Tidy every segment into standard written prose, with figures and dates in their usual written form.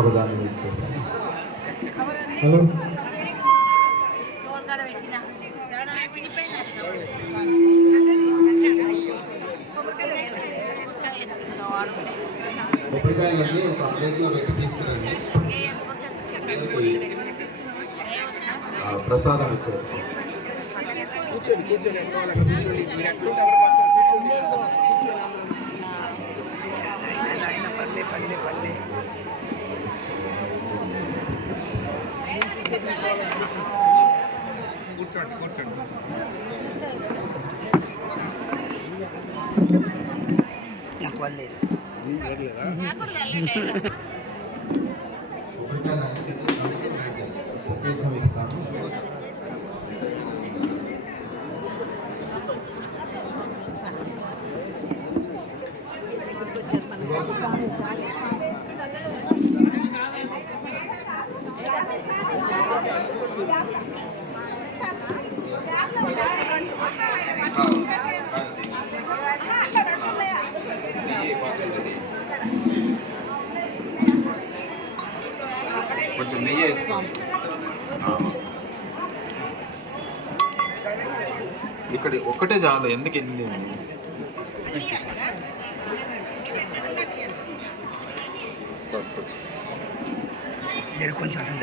అన్నదానం ఇచ్చేస్తాను. హలో కొబ్బరికాయలన్నీ ఒక ప్లేట్లో పెట్టి తీసుకురండి. ప్రసాదం ఇచ్చారు. కూర్చోండి కూర్చోండి. తీర్థం ఇస్తాను. కొంచెం నెయ్యి వేసుకోండి. ఇక్కడ ఒక్కటే చాలు, ఎందుకు ఎన్ని కొంచెం అసలు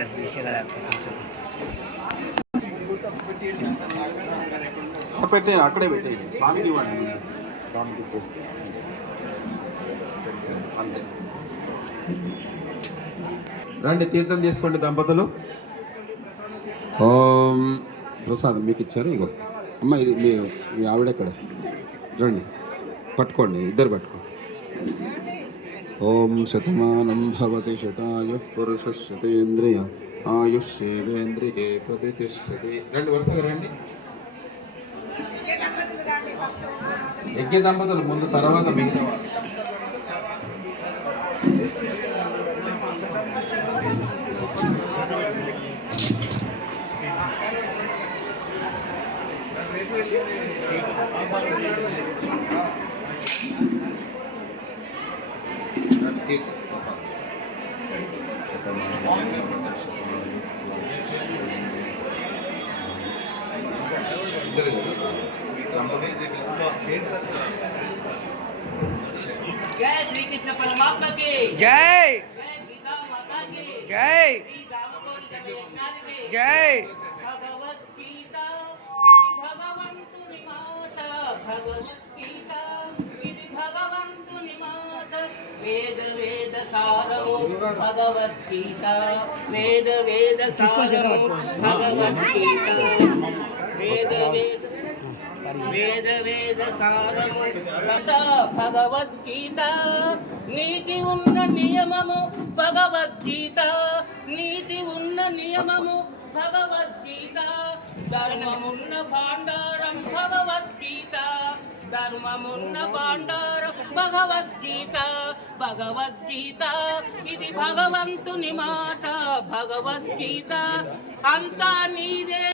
పెట్టే అక్కడే పెట్టేది. స్వామికి ఇవ్వండి, స్వామికి ఇచ్చేస్తే అంతే. రండి తీర్థం తీసుకోండి దంపతులు. ఓం ప్రసాదం మీకు ఇచ్చారు. ఇగో అమ్మ, ఇది మీ ఆవిడెక్కడ? రండి పట్టుకోండి, ఇద్దరు పట్టుకోండి. ఓం శతమానం భవతి శతాయుః పురుషః శతేంద్రియ ఆయుష్యేవేంద్రియే ప్రతిష్టతి. రెండు వరుసగా రండి. యజ్ఞ దంపతులు ముందు, తర్వాత మిగతా जय श्री कृष्ण परमात्मा की जय, गीता माता की जय, जय। भगवत गीता भगवंतुनि मात, भगवत गीता भगवंतुनि मात, वेद वेद सारमु भगवत गीता, वेद वेद सारमु भगवत गीता, वेद वेद वेद वेद सारमु భగవద్గీత, నీతి ఉన్న నియమము భగవద్గీత, నీతి ఉన్న నియమము భగవద్గీత, ధర్మమున్న భాండారం భగవద్గీత, ధర్మమున్న భాండారం భగవద్గీత, భగవద్గీత ఇది భగవంతుని మాట, భగవద్గీత అంతా నీదే.